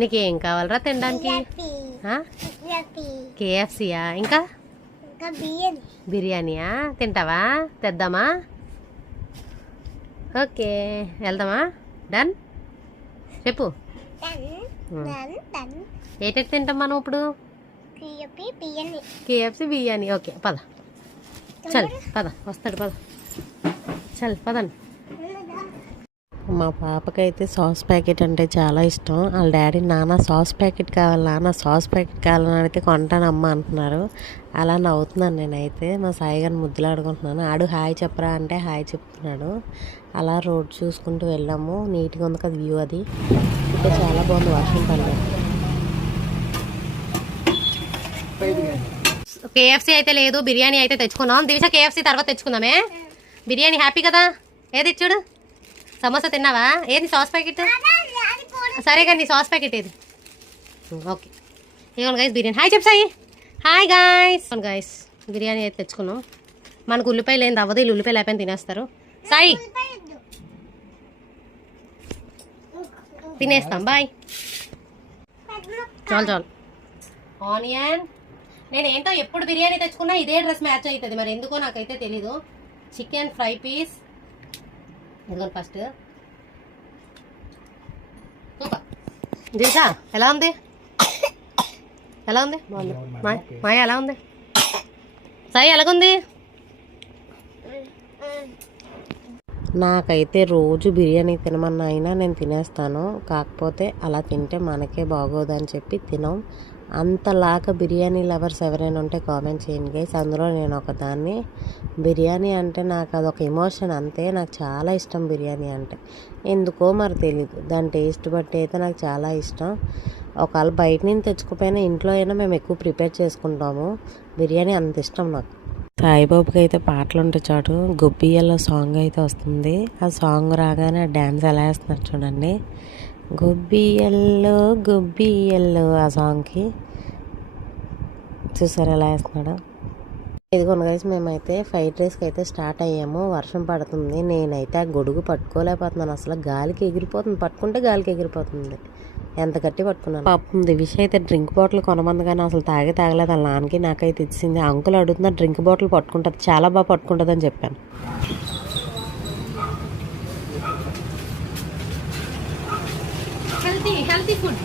నీకేం కావాలరా తినడానికి? కేఎఫ్సీయా? ఇంకా బిర్యానీయా? తింటావా? తెద్దామా? ఓకే, వెళ్దామా? డన్ చెప్పు. ఏటెట్ తింటాం మనం ఇప్పుడు? కేఎఫ్సీ బిర్యానీ. ఓకే పద, చల్ పద, వస్తాడు పద, చల్ పదండి. మా పాపకైతే సాస్ ప్యాకెట్ అంటే చాలా ఇష్టం. వాళ్ళ డాడీ నాన్న సాస్ ప్యాకెట్ కావాలి, నాన్న సాస్ ప్యాకెట్ కావాలని అడిగితే కొంటానమ్మా అంటున్నారు. అలా నవ్వుతున్నాను నేనైతే. మా సాయి గారిని ముద్దులాడుకుంటున్నాను. ఆడు హాయ్ చెప్పరా అంటే హాయ్ చెప్తున్నాడు. అలా రోడ్ చూసుకుంటూ వెళ్ళాము. నీట్గా ఉంది కదా వ్యూ. అది ఇంకా చాలా బాగుంది, వర్షం పడలేదు. కేఎఫ్సీ అయితే లేదు, బిర్యానీ అయితే తెచ్చుకున్నాం. దివిష కేఎఫ్సీ తర్వాత తెచ్చుకుందామే. బిర్యానీ హ్యాపీ కదా? ఏది ఇచ్చుడు? సమోసా తిన్నావా? ఏది సాస్ ప్యాకెట్? సరే కానీ సాస్ ప్యాకెట్ ఏది? ఓకే ఇవ్వండి గైస్ బిర్యానీ. హాయ్ చెప్సాయి. Hi guys. గైస్ బిర్యానీ అయితే తెచ్చుకున్నాం. మనకు ఉల్లిపాయలు ఏం అవ్వదు, వీళ్ళు ఉల్లిపాయలు అయిపోయిన తినేస్తారు. సాయి తినేస్తాం, బాయ్. చాలు చాలు. ఆనియన్. నేను ఏంటో ఎప్పుడు బిర్యానీ తెచ్చుకున్నా ఇదే డ్రెస్ మ్యాచ్ అవుతుంది, మరి ఎందుకో నాకైతే తెలీదు. చికెన్ ఫ్రై పీస్ ఇదిగోండి ఫస్ట్. సూపర్. దిశా ఎలా ఉంది? ఎలా ఉంది? మాయ ఎలా ఉంది? సాయి ఎలాగుంది? నాకైతే రోజు బిర్యానీ తినమన్నా అయినా నేను తినేస్తాను. కాకపోతే అలా తింటే మనకే బాగోదని చెప్పి తినం. అంతలాగా బిర్యానీ లవర్స్ ఎవరైనా ఉంటే కామెంట్ చేయండి గైస్. అందులో నేను ఒకదాన్ని. బిర్యానీ అంటే నాకు అదొక ఎమోషన్ అంతే. నాకు చాలా ఇష్టం బిర్యానీ అంటే, ఎందుకో మరి తెలీదు. దాని టేస్ట్ బట్టి అయితే నాకు చాలా ఇష్టం. ఒకవేళ బయట నుంచి తెచ్చుకోపోయినా ఇంట్లో అయినా మేము ఎక్కువ ప్రిపేర్ చేసుకుంటాము. బిర్యానీ అంత ఇష్టం నాకు. సాయిబాబుకి అయితే పాటలు ఉంటే చాటు గొబ్బియ్యలో సాంగ్ అయితే వస్తుంది. ఆ సాంగ్ రాగానే డ్యాన్స్ ఎలా వేస్తున్నారు చూడండి. గొబ్బియ్యల్లో గొబ్బియ్యల్లో ఆ సాంగ్కి చూసారు ఎలా వేస్తున్నాడు. ఇదిగోండి గైస్ మేమైతే ఫ్రైడ్ రైస్కి అయితే స్టార్ట్ అయ్యాము. వర్షం పడుతుంది. నేనైతే ఆ గొడుగు పట్టుకోలేకపోతున్నాను. అసలు గాలికి ఎగిరిపోతుంది, పట్టుకుంటే గాలికి ఎగిరిపోతుంది. ఎంత గట్టి పట్టుకున్నాను. పాపం దివిష అయితే డ్రింక్ బాటిల్ కొనమంది కానీ అసలు తాగలేదు. వాళ్ళ నాన్నకి నాకైతే ఇచ్చింది. అంకుల్ అడుగుతున్నా డ్రింక్ బాటిల్ పట్టుకుంటుంది, చాలా బాగా పట్టుకుంటుంది అని చెప్పాను. Healthy food.